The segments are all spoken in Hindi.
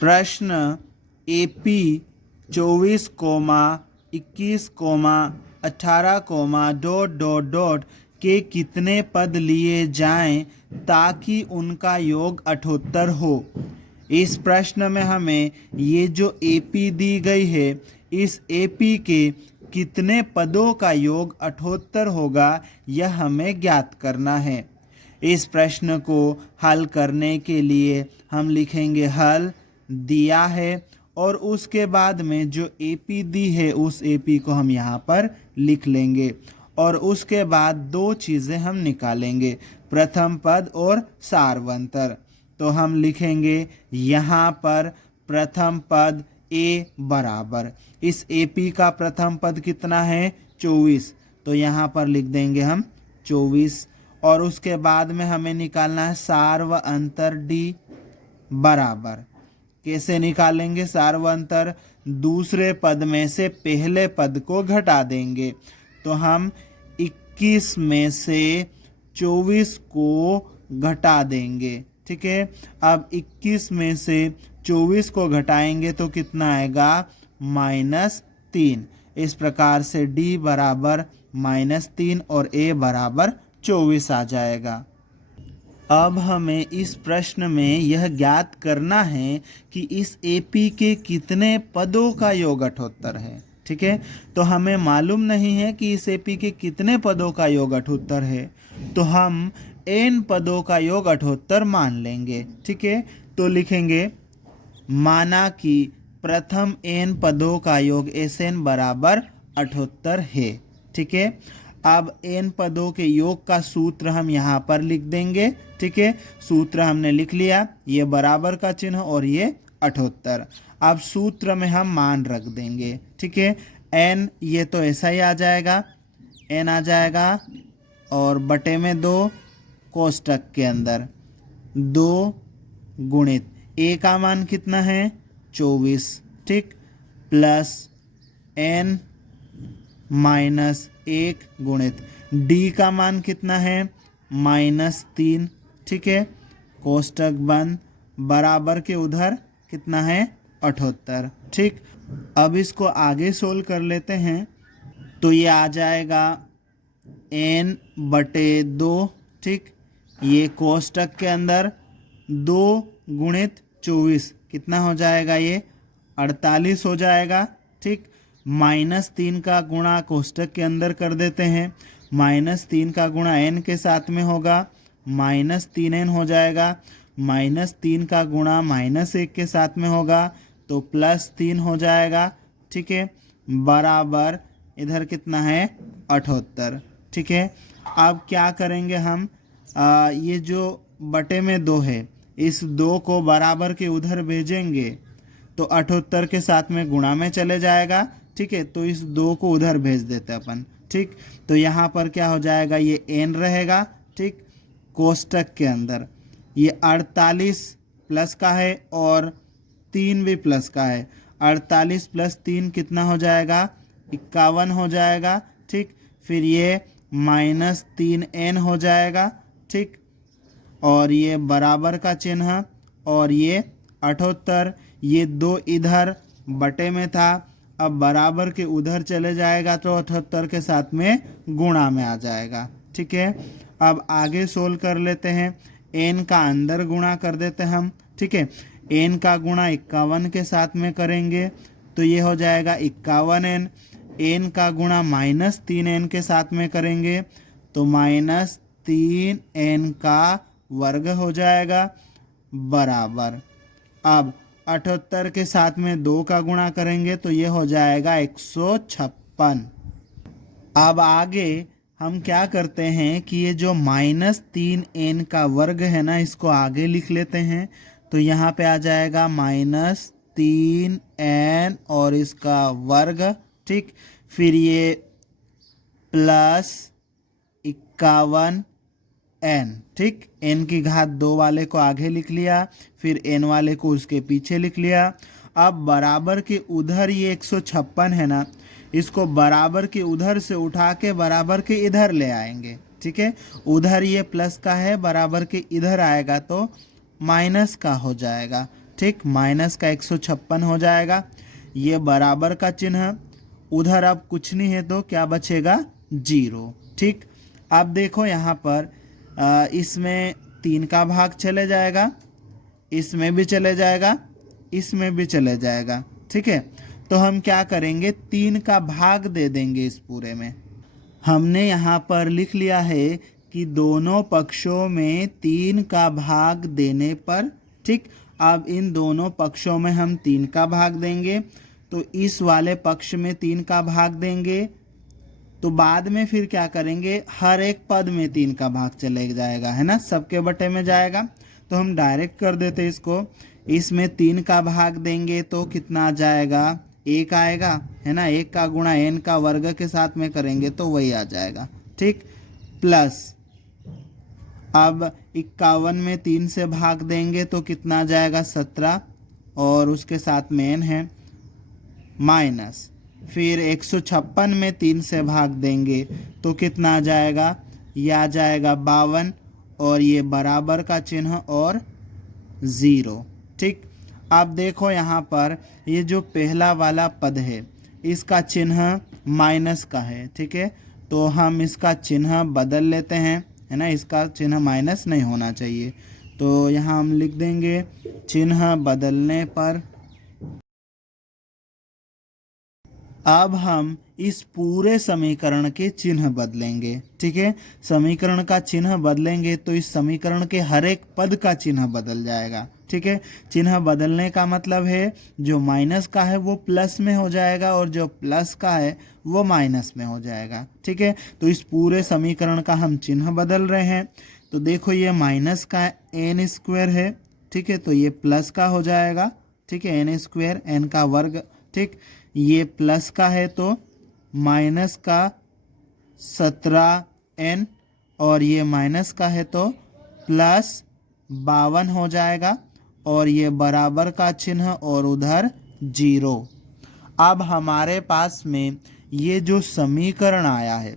प्रश्न AP 24, 21, 18, ... के कितने पद लिए जाएं ताकि उनका योग 78 हो। इस प्रश्न में हमें ये जो AP दी गई है, इस AP के कितने पदों का योग 78 होगा, यह हमें ज्ञात करना है। इस प्रश्न को हल करने के लिए हम लिखेंगे हल दिया है, और उसके बाद में जो AP दी है उस AP को हम यहाँ पर लिख लेंगे, और उसके बाद दो चीज़ें हम निकालेंगे, प्रथम पद और सार्वंतर। तो हम लिखेंगे यहाँ पर प्रथम पद A बराबर, इस AP का प्रथम पद कितना है 24, तो यहाँ पर लिख देंगे हम 24, और उसके बाद में हमें निकालना है सार्वंतर D बराबर। कैसे निकालेंगे सार्वंतर? दूसरे पद में से पहले पद को घटा देंगे, तो हम 21 में से 24 को घटा देंगे। ठीक है, अब 21 में से 24 को घटाएंगे तो कितना आएगा -3। इस प्रकार से D बराबर -3 और A बराबर 24 आ जाएगा। अब हमें इस प्रश्न में यह ज्ञात करना है कि इस AP के कितने पदों का योग 78 है। ठीक है, तो हमें मालूम नहीं है कि इस AP के कितने पदों का योग 78 है, तो हम n पदों का योग 78 मान लेंगे। ठीक है, तो लिखेंगे माना कि प्रथम n पदों का योग Sn बराबर 78 है। ठीक है, अब n पदों के योग का सूत्र हम यहाँ पर लिख देंगे। ठीक है, सूत्र हमने लिख लिया, ये बराबर का चिन्ह और ये 78। अब सूत्र में हम मान रख देंगे। ठीक है, n ये तो ऐसा ही आ जाएगा, n आ जाएगा, और बटे में 2 कोष्टक के अंदर 2 गुणित A का मान कितना है 24। ठीक, प्लस n -1 गुणित D का मान कितना है -3। ठीक है, कोष्टक बंद, बराबर के उधर कितना है 78। ठीक, अब इसको आगे सोल्व कर लेते हैं, तो ये आ जाएगा n बटे 2। ठीक, ये कोष्टक के अंदर 2 गुणित 24 कितना हो जाएगा, ये 48 हो जाएगा। ठीक, -3 का गुणा कोष्टक के अंदर कर देते हैं, -3 का गुणा n के साथ में होगा, -3n हो जाएगा, -3 का गुणा -1 के साथ में होगा तो +3 हो जाएगा। ठीक है, बराबर इधर कितना है 78। ठीक है, अब क्या करेंगे हम, ये जो बटे में 2 है, इस 2 को बराबर के उधर भेजेंगे तो 78 के साथ में गुणा में चले जाएगा। ठीक है, तो इस 2 को उधर भेज देते अपन। ठीक, तो यहाँ पर क्या हो जाएगा, ये n रहेगा। ठीक, कोष्टक के अंदर ये 48 प्लस का है और 3 भी प्लस का है, 48 + 3 कितना हो जाएगा 51 हो जाएगा। ठीक, फिर ये -3n हो जाएगा। ठीक, और ये बराबर का चिन्ह और ये 78, ये 2 इधर बटे में था, अब बराबर के उधर चले जाएगा तो 78 के साथ में गुणा में आ जाएगा। ठीक है, अब आगे सोल्व कर लेते हैं, n का अंदर गुणा कर देते हैं हम। ठीक है, n का गुणा 51 के साथ में करेंगे तो ये हो जाएगा 51n, n का गुणा -3n के साथ में करेंगे तो -3n का वर्ग हो जाएगा, बराबर। अब 78 के साथ में 2 का गुणा करेंगे तो ये हो जाएगा 156। अब आगे हम क्या करते हैं कि ये जो -3n का वर्ग है ना, इसको आगे लिख लेते हैं, तो यहाँ पे आ जाएगा -3n और इसका वर्ग। ठीक, फिर ये +51n। ठीक, n की घात 2 वाले को आगे लिख लिया, फिर n वाले को उसके पीछे लिख लिया। अब बराबर के उधर ये 156 है ना, इसको बराबर के उधर से उठा के बराबर के इधर ले आएंगे। ठीक है, उधर ये प्लस का है, बराबर के इधर आएगा तो माइनस का हो जाएगा। ठीक, माइनस का 156 हो जाएगा। ये बराबर का चिन्ह, उधर अब कुछ नहीं है तो क्या बचेगा, 0। ठीक, अब देखो यहाँ पर इसमें 3 का भाग चले जाएगा, इसमें भी चले जाएगा, इसमें भी चले जाएगा। ठीक है, तो हम क्या करेंगे, 3 का भाग दे देंगे इस पूरे में। हमने यहाँ पर लिख लिया है कि दोनों पक्षों में 3 का भाग देने पर, ठीक, अब इन दोनों पक्षों में हम 3 का भाग देंगे, तो इस वाले पक्ष में 3 का भाग देंगे, तो बाद में फिर क्या करेंगे, हर एक पद में 3 का भाग चले जाएगा, है ना, सबके बटे में जाएगा। तो हम डायरेक्ट कर देते इसको, इसमें 3 का भाग देंगे तो कितना आ जाएगा, 1 आएगा, है ना, 1 का गुणा n का वर्ग के साथ में करेंगे तो वही आ जाएगा। ठीक, प्लस अब 51 में 3 से भाग देंगे तो कितना आ जाएगा, 17, और उसके साथ में n है, माइनस फिर 156 में 3 से भाग देंगे तो कितना आ जाएगा, यह आ जाएगा 52, और ये बराबर का चिन्ह और 0। ठीक, अब देखो यहाँ पर ये जो पहला वाला पद है इसका चिन्ह माइनस का है। ठीक है, तो हम इसका चिन्ह बदल लेते हैं, है ना, इसका चिन्ह माइनस नहीं होना चाहिए, तो यहाँ हम लिख देंगे चिन्ह बदलने पर। अब हम इस पूरे समीकरण के चिन्ह बदलेंगे। ठीक है, समीकरण का चिन्ह बदलेंगे तो इस समीकरण के हर एक पद का चिन्ह बदल जाएगा। ठीक है, चिन्ह बदलने का मतलब है जो माइनस का है वो प्लस में हो जाएगा और जो प्लस का है वो माइनस में हो जाएगा। ठीक है, तो इस पूरे समीकरण का हम चिन्ह बदल रहे हैं। तो देखो ये माइनस का n स्क्वायर है, ठीक है, तो ये प्लस का हो जाएगा। ठीक है, n स्क्वायर, n का वर्ग। ठीक, ये प्लस का है तो माइनस का 17n, और ये माइनस का है तो प्लस 52 हो जाएगा, और ये बराबर का चिन्ह और उधर 0। अब हमारे पास में ये जो समीकरण आया है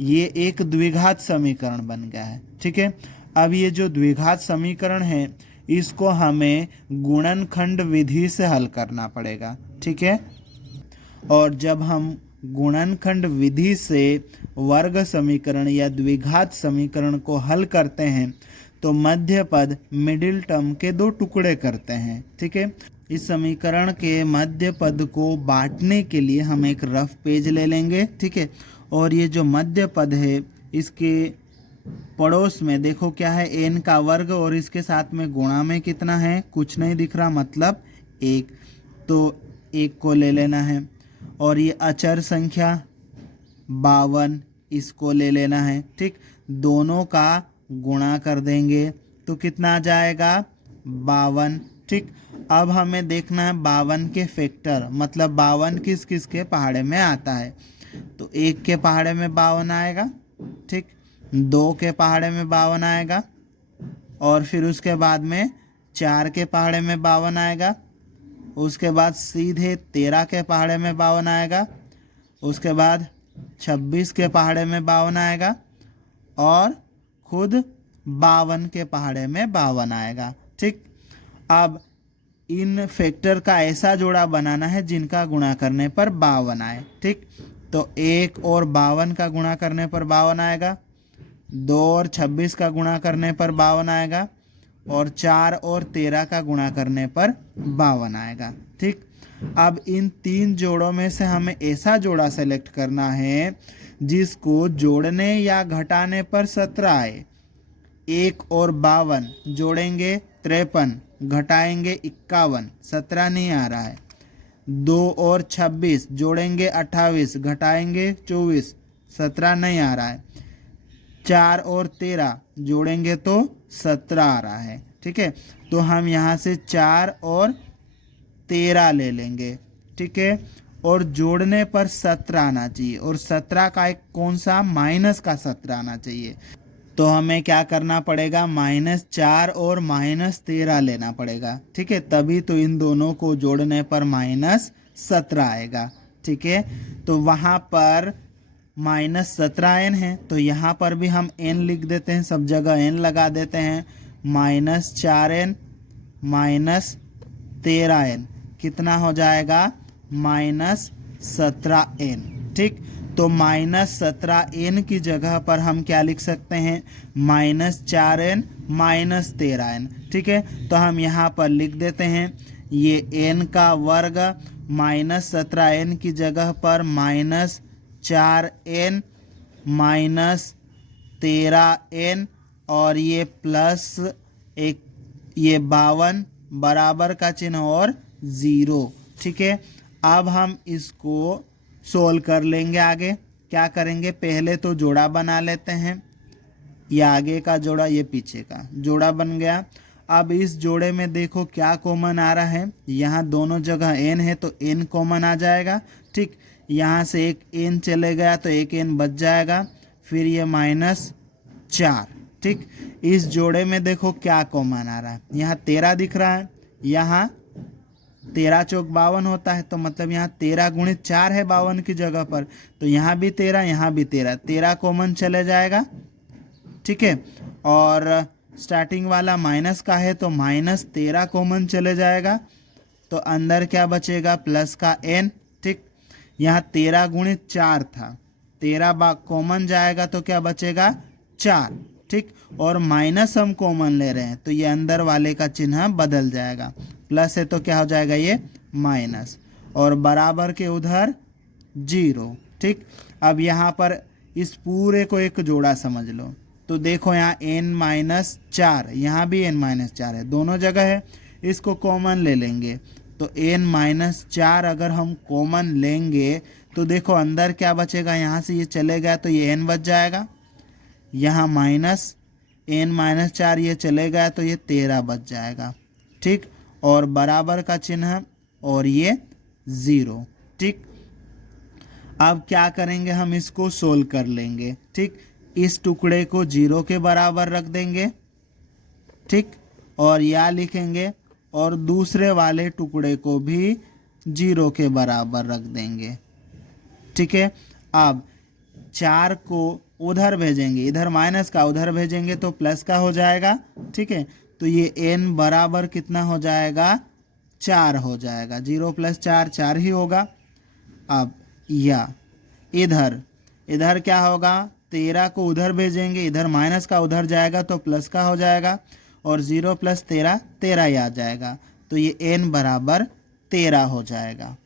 ये एक द्विघात समीकरण बन गया है। ठीक है, अब ये जो द्विघात समीकरण है इसको हमें गुणनखंड विधि से हल करना पड़ेगा। ठीक है, और जब हम गुणनखंड विधि से वर्ग समीकरण या द्विघात समीकरण को हल करते हैं तो मध्य पद मिडिल टर्म के 2 टुकड़े करते हैं। ठीक है, इस समीकरण के मध्य पद को बांटने के लिए हम एक रफ पेज ले लेंगे। ठीक है, और ये जो मध्य पद है इसके पड़ोस में देखो क्या है, n का वर्ग, और इसके साथ में गुणा में कितना है, कुछ नहीं दिख रहा, मतलब 1, तो 1 को ले लेना है। और ये अचर संख्या 52, इसको ले लेना है। ठीक, दोनों का गुणा कर देंगे तो कितना आ जाएगा, 52। ठीक, अब हमें देखना है 52 के फैक्टर, मतलब 52 किस किस के पहाड़े में आता है, तो 1 के पहाड़े में 52 आएगा। ठीक, 2 के पहाड़े में 52 आएगा, और फिर उसके बाद में 4 के पहाड़े में 52 आएगा, उसके बाद सीधे 13 के पहाड़े में 52 आएगा, उसके बाद 26 के पहाड़े में 52 आएगा, और खुद 52 के पहाड़े में 52 आएगा। ठीक, अब इन फैक्टर का ऐसा जोड़ा बनाना है जिनका गुणा करने पर 52 आए। ठीक, तो 1 और 52 का गुणा करने पर 52 आएगा, 2 और 26 का गुणा करने पर 52 आएगा, और 4 और 13 का गुणा करने पर 52 आएगा। ठीक, अब इन 3 जोड़ों में से हमें ऐसा जोड़ा सेलेक्ट करना है जिसको जोड़ने या घटाने पर 17 आए। 1 और 52 जोड़ेंगे 53, घटाएंगे 51, 17 नहीं आ रहा है। 2 और 26 जोड़ेंगे 28, घटाएंगे 24, 17 नहीं आ रहा है। 4 और 13 जोड़ेंगे तो 17 आ रहा है। ठीक है, तो हम यहाँ से 4 और 13 ले लेंगे। ठीक है, और जोड़ने पर 17 आना चाहिए, और 17 का एक कौन सा, माइनस का 17 आना चाहिए। तो हमें क्या करना पड़ेगा, -4 और -13 लेना पड़ेगा। ठीक है, तभी तो इन दोनों को जोड़ने पर -17 आएगा। ठीक है, तो वहाँ पर -17n है, तो यहाँ पर भी हम n लिख देते हैं, सब जगह n लगा देते हैं। -4n 13n कितना हो जाएगा -17n। ठीक, तो -17n की जगह पर हम क्या लिख सकते हैं -4n -13n। ठीक है, तो हम यहाँ पर लिख देते हैं ये n का वर्ग -17n की जगह पर -4n -13n और ये प्लस एक ये 52 बराबर का चिन्ह और 0। ठीक है, अब हम इसको सोल्व कर लेंगे। आगे क्या करेंगे, पहले तो जोड़ा बना लेते हैं। ये आगे का जोड़ा, ये पीछे का जोड़ा बन गया। अब इस जोड़े में देखो क्या कॉमन आ रहा है, यहाँ दोनों जगह n है तो n कॉमन आ जाएगा। ठीक, यहाँ से एक n चले गया तो एक n बच जाएगा, फिर ये -4। ठीक, इस जोड़े में देखो क्या कॉमन आ रहा है, यहाँ 13 दिख रहा है, यहाँ 13 चौक 52 होता है, तो मतलब यहाँ 13 गुणित 4 है 52 की जगह पर, तो यहाँ भी 13 यहाँ भी 13 कॉमन चले जाएगा। ठीक है, और स्टार्टिंग वाला माइनस का है तो -13 कॉमन चले जाएगा, तो अंदर क्या बचेगा प्लस का n। ठीक, यहाँ 13 गुणित 4 था, 13 कॉमन जाएगा तो क्या बचेगा 4। ठीक, और माइनस हम कॉमन ले रहे हैं तो ये अंदर वाले का चिन्ह बदल जाएगा, प्लस है तो क्या हो जाएगा ये माइनस, और बराबर के उधर 0। ठीक, अब यहाँ पर इस पूरे को एक जोड़ा समझ लो, तो देखो यहाँ n-4, यहाँ भी n-4 है, दोनों जगह है, इसको कॉमन ले लेंगे तो n-4 अगर हम कॉमन लेंगे तो देखो अंदर क्या बचेगा, यहाँ से ये चले गया तो ये n बच जाएगा, यहाँ n-4 ये चले गया तो ये 13 बच जाएगा। ठीक, और बराबर का चिन्ह और ये 0। ठीक, अब क्या करेंगे, हम इसको सोल्व कर लेंगे। ठीक, इस टुकड़े को 0 के बराबर रख देंगे। ठीक, और या लिखेंगे, और दूसरे वाले टुकड़े को भी 0 के बराबर रख देंगे। ठीक है, अब 4 को उधर भेजेंगे, इधर माइनस का उधर भेजेंगे तो प्लस का हो जाएगा। ठीक है, तो ये n बराबर कितना हो जाएगा 4 हो जाएगा, 0 + 4 4 ही होगा। अब या इधर क्या होगा, 13 को उधर भेजेंगे, इधर माइनस का उधर जाएगा तो प्लस का हो जाएगा, और 0 + 13 13 ही आ जाएगा, तो ये n बराबर 13 हो जाएगा।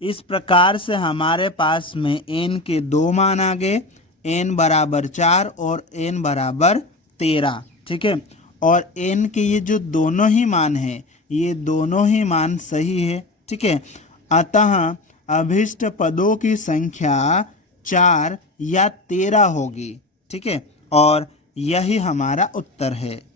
इस प्रकार से हमारे पास में n के 2 मान आ गए, n बराबर 4 और n बराबर 13। ठीक है, और n के ये जो दोनों ही मान हैं, ये दोनों ही मान सही है। ठीक है, अतः अभीष्ट पदों की संख्या 4 या 13 होगी। ठीक है, और यही हमारा उत्तर है।